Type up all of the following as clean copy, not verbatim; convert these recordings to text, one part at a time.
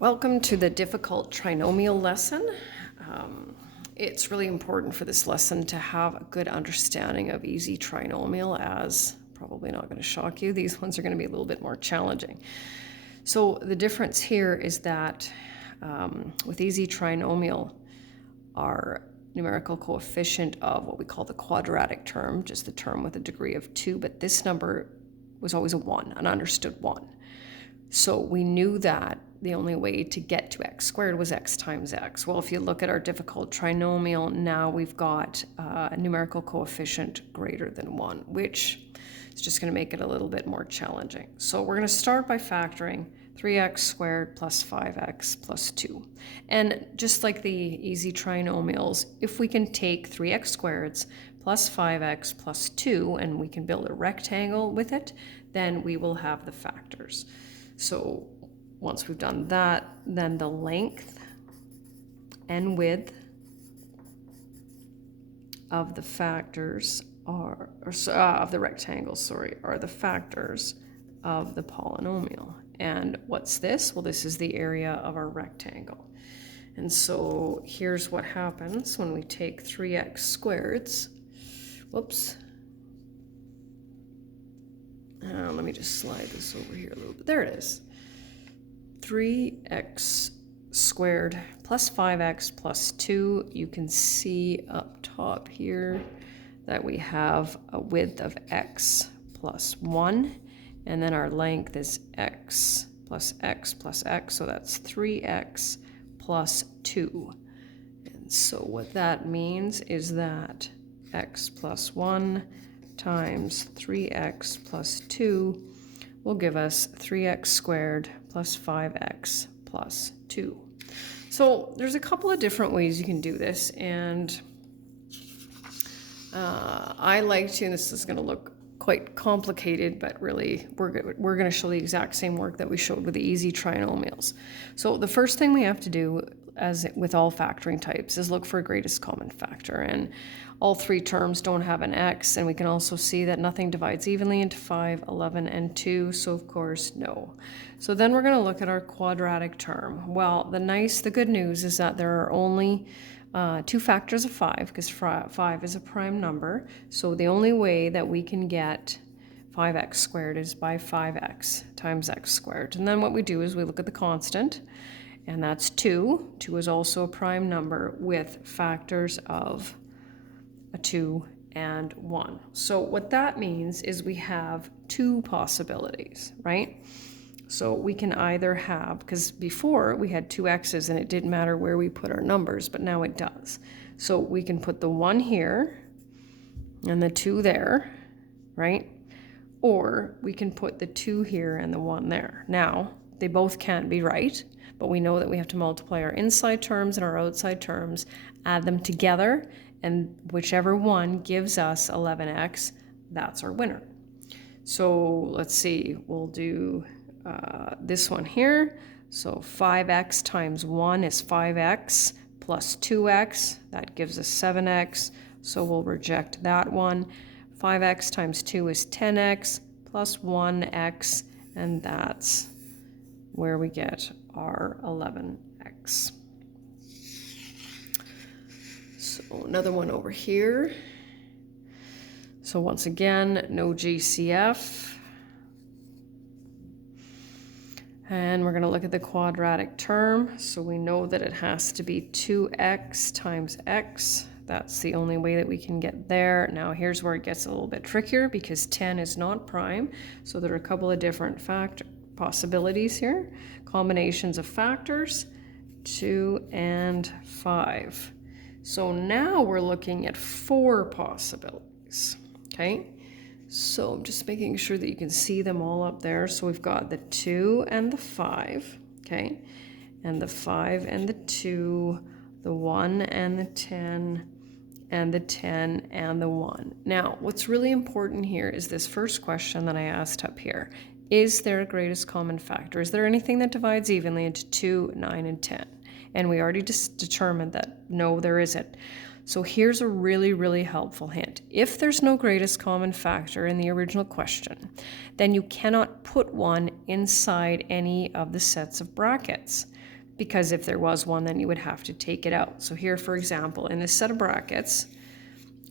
Welcome to the difficult trinomial lesson. It's really important for this lesson to have a good understanding of easy trinomial, as probably not going to shock you. These ones are going to be a little bit more challenging. So the difference here is that with easy trinomial, our numerical coefficient of what we call the quadratic term, just the term with a degree of 2, but this number was always a 1, an understood 1. So we knew that the only way to get to x squared was x times x. Well, if you look at our difficult trinomial, now we've got a numerical coefficient greater than 1, which is just going to make it a little bit more challenging. So we're going to start by factoring 3x squared plus 5x plus 2. And just like the easy trinomials, if we can take 3x squareds plus 5x plus 2 and we can build a rectangle with it, then we will have the factors. So once we've done that, then the length and width of the factors are, of the rectangle, are the factors of the polynomial. And what's this? Well, this is the area of our rectangle. And so here's what happens when we take 3x squareds. Whoops. Let me just slide this over here a little bit. There it is. 3x squared plus 5x plus 2. You can see up top here that we have a width of x plus 1. And then our length is x plus x plus x. So that's 3x plus 2. And so what that means is that x plus 1 times 3x plus 2 will give us 3x squared plus 5x plus 2. So there's a couple of different ways you can do this, and I like to, and this is going to look quite complicated, but really we're going to show the exact same work that we showed with the easy trinomials. So the first thing we have to do, as with all factoring types, is look for a greatest common factor. And all three terms don't have an x, and we can also see that nothing divides evenly into 5, 11, and 2, so of course no. So then we're going to look at our quadratic term. Well, the good news is that there are only two factors of 5, because 5 is a prime number. So the only way that we can get 5x squared is by 5x times x squared. And then what we do is we look at the constant, and that's 2. 2 is also a prime number with factors of a 2 and 1. So what that means is we have two possibilities, right? So we can either have, because before we had two x's and it didn't matter where we put our numbers, but now it does. So we can put the 1 here and the 2 there, right? Or we can put the 2 here and the 1 there. Now, they both can't be right, but we know that we have to multiply our inside terms and our outside terms, add them together, and whichever one gives us 11x, that's our winner. So let's see, we'll do this one here. So 5x times 1 is 5x plus 2x. That gives us 7x. So we'll reject that one. 5x times 2 is 10x plus 1x. And that's where we get our 11x. So another one over here. So once again, no GCF. And we're going to look at the quadratic term. So we know that it has to be 2x times x. That's the only way that we can get there. Now here's where it gets a little bit trickier, because 10 is not prime. So there are a couple of different possibilities here. Combinations of factors, 2 and 5. So now we're looking at 4 possibilities, okay? So I'm just making sure that you can see them all up there. So we've got the 2 and the 5, okay? And the 5 and the 2, the 1 and the 10, and the 10 and the 1. Now, what's really important here is this first question that I asked up here. Is there a greatest common factor? Is there anything that divides evenly into 2, 9, and 10? And we already just determined that no, there isn't. So here's a really, really helpful hint. If there's no greatest common factor in the original question, then you cannot put one inside any of the sets of brackets. because if there was one, then you would have to take it out. So here, for example, in this set of brackets,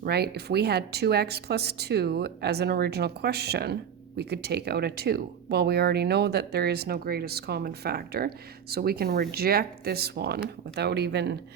right, if we had 2x plus 2 as an original question, we could take out a 2. Well, we already know that there is no greatest common factor, so we can reject this one without even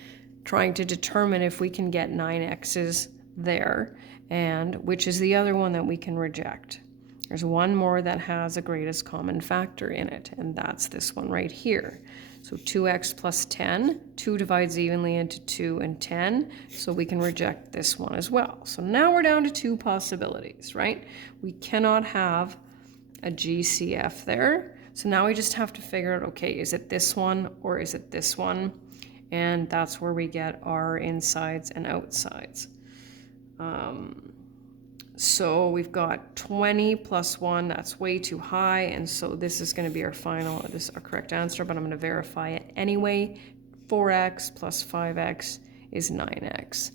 trying to determine if we can get 9x's there, and which is the other one that we can reject. There's one more that has a greatest common factor in it, and that's this one right here. So 2x plus 10, 2 divides evenly into 2 and 10, so we can reject this one as well. So now we're down to 2 possibilities, right? We cannot have a GCF there. So now we just have to figure out, okay, is it this one or is it this one? And that's where we get our insides and outsides. So we've got 20 plus 1, that's way too high, and so this is going to be our final, this is our correct answer, but I'm going to verify it anyway. 4x plus 5x is 9x.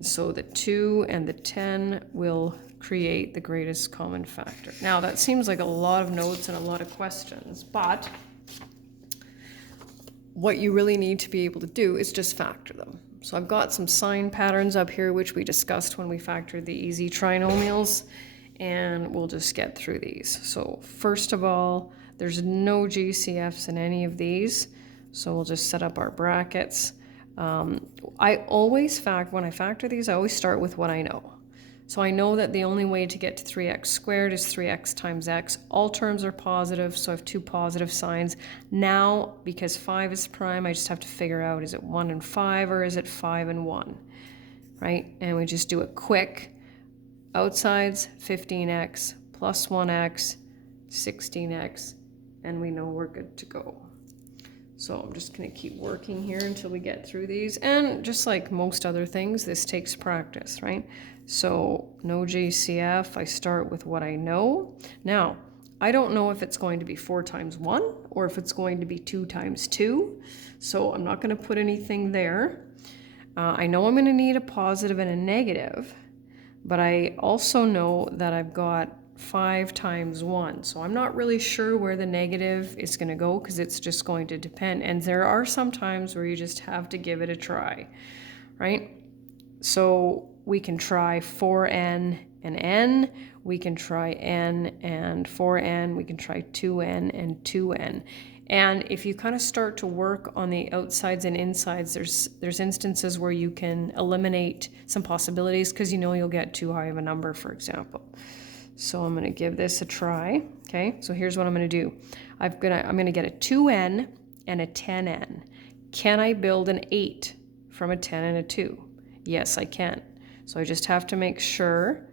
So the 2 and the 10 will create the greatest common factor. Now that seems like a lot of notes and a lot of questions, but what you really need to be able to do is just factor them. So I've got some sign patterns up here, which we discussed when we factored the easy trinomials, and we'll just get through these. So first of all, there's no GCFs in any of these, so we'll just set up our brackets. I always when I factor these, I always start with what I know. So I know that the only way to get to 3x squared is 3x times x. All terms are positive, so I have 2 positive signs. Now, because 5 is prime, I just have to figure out, is it 1 and 5 or is it 5 and 1, right? And we just do it quick. Outsides, 15x, plus 1x, 16x, and we know we're good to go. So I'm just going to keep working here until we get through these. And just like most other things, this takes practice, right? So no GCF, I start with what I know. Now, I don't know if it's going to be 4 times 1 or if it's going to be 2 times 2. So I'm not going to put anything there. I know I'm going to need a positive and a negative, but I also know that I've got 5 times 1. So I'm not really sure where the negative is going to go because it's just going to depend. And there are some times where you just have to give it a try, right? So we can try 4n and n. We can try n and 4n. We can try 2n and 2n. And if you kind of start to work on the outsides and insides, there's instances where you can eliminate some possibilities because you know you'll get too high of a number, for example. So I'm going to give this a try. Okay, so here's what I'm going to do. I'm going to get a 2n and a 10n. Can I build an 8 from a 10 and a 2? Yes, I can. So I just have to make sure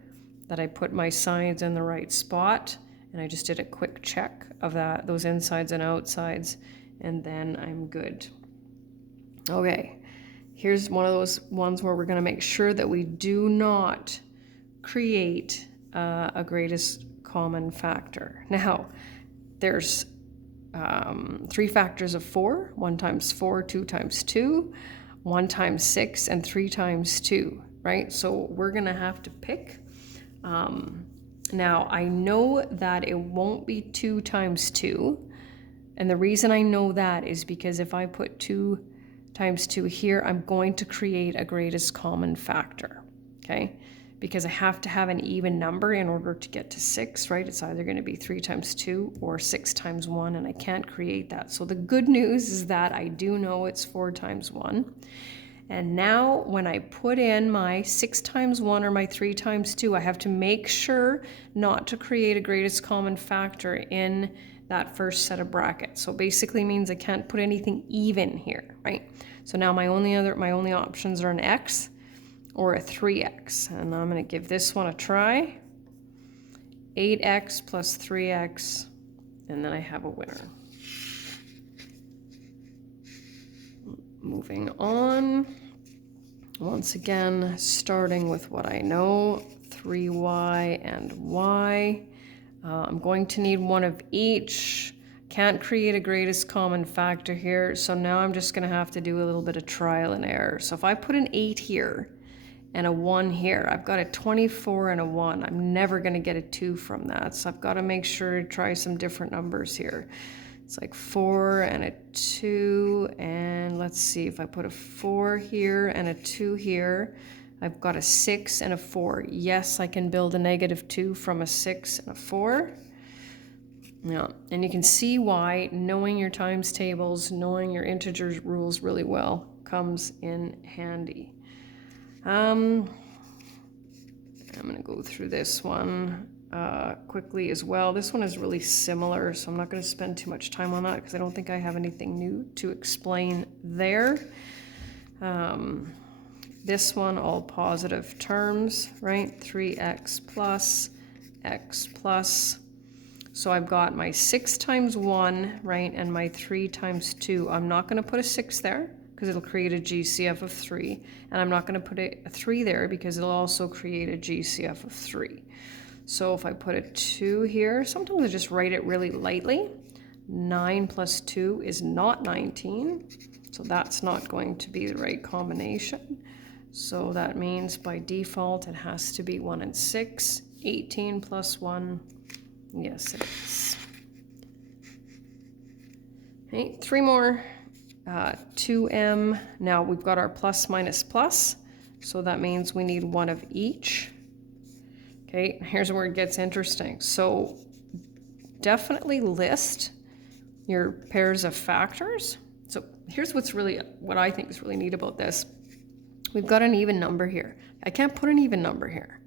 that I put my signs in the right spot, and I just did a quick check of those insides and outsides, and then I'm good. Okay, here's one of those ones where we're going to make sure that we do not create a greatest common factor. Now, there's 3 factors of 4, 1 times 4, 2 times 2, 1 times 6, and 3 times 2, right? So we're going to have to pick. Now, I know that it won't be 2 times 2, and the reason I know that is because if I put 2 times 2 here, I'm going to create a greatest common factor, okay? Because I have to have an even number in order to get to 6, right? It's either going to be 3 times 2 or 6 times 1, and I can't create that. So the good news is that I do know it's 4 times 1. And now when I put in my 6 times 1 or my 3 times 2, I have to make sure not to create a greatest common factor in that first set of brackets. So basically means I can't put anything even here, right? So now my only options are an x or a 3x. And I'm going to give this one a try. 8x plus 3x, and then I have a winner. Moving on. Once again, starting with what I know, 3y and y. I'm going to need one of each. Can't create a greatest common factor here, so now I'm just going to have to do a little bit of trial and error. So if I put an 8 here and a 1 here, I've got a 24 and a 1. I'm never going to get a 2 from that, so I've got to make sure to try some different numbers here. It's like 4 and a 2, and let's see if I put a 4 here and a 2 here. I've got a 6 and a 4. Yes, I can build a -2 from a 6 and a 4. Yeah, and you can see why knowing your times tables, knowing your integer rules really well comes in handy. I'm going to go through this one quickly as well. This one is really similar, so I'm not going to spend too much time on that because I don't think I have anything new to explain there. This one, all positive terms, right? 3x plus x plus. So I've got my 6 times 1, right, and my 3 times 2. I'm not going to put a 6 there because it'll create a GCF of 3. And I'm not going to put a 3 there because it'll also create a GCF of 3. So if I put a 2 here, sometimes I just write it really lightly. 9 plus 2 is not 19. So that's not going to be the right combination. So that means by default it has to be 1 and 6. 18 plus 1. Yes, it is. Okay, 3 more. 2m. Now we've got our plus minus plus, so that means we need 1 of each. Okay, here's where it gets interesting. So definitely list your pairs of factors. So here's what I think is really neat about this. We've got an even number here. I can't put an even number here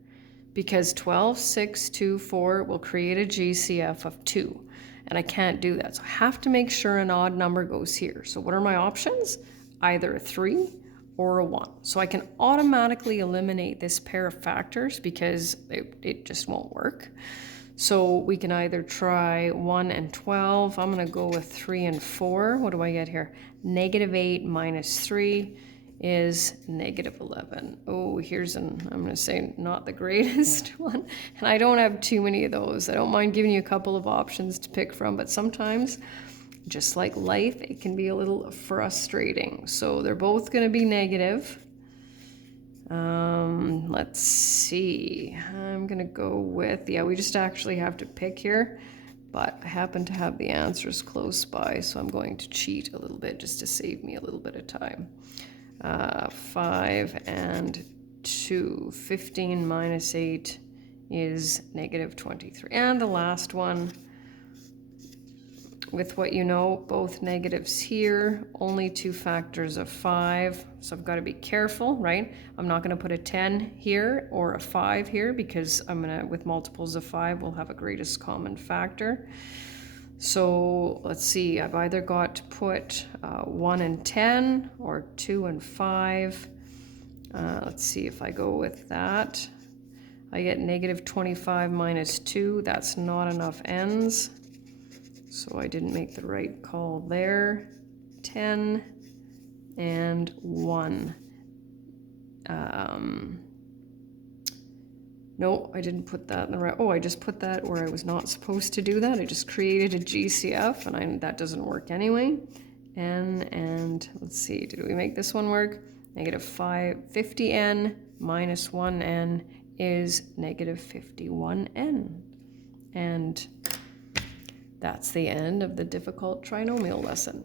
because 12, 6, 2, 4 will create a GCF of 2. And I can't do that. So I have to make sure an odd number goes here. So what are my options? Either a 3 or a 1. So I can automatically eliminate this pair of factors because it just won't work. So we can either try 1 and 12. I'm going to go with 3 and 4. What do I get here? -8 minus 3 is -11. Oh, here's I'm going to say not the greatest one. And I don't have too many of those. I don't mind giving you a couple of options to pick from, but sometimes, just like life, it can be a little frustrating. So they're both going to be negative. Let's see. I'm going to go with, yeah, we just actually have to pick here. But I happen to have the answers close by, so I'm going to cheat a little bit just to save me a little bit of time. 5 and 2. 15 minus 8 is -23. And the last one, with what you know, both negatives here, only 2 factors of 5. So I've got to be careful, right? I'm not going to put a 10 here or a 5 here because with multiples of 5, we'll have a greatest common factor. So let's see, I've either got to put 1 and 10 or 2 and 5. Let's see if I go with that. I get -25 minus 2. That's not enough n's. So I didn't make the right call there. 10 and 1. No, I didn't put that in the right. Oh, I just put that where I was not supposed to do that. I just created a GCF, and that doesn't work anyway. And let's see, did we make this one work? -50n minus 1n is -51n. And that's the end of the difficult trinomial lesson.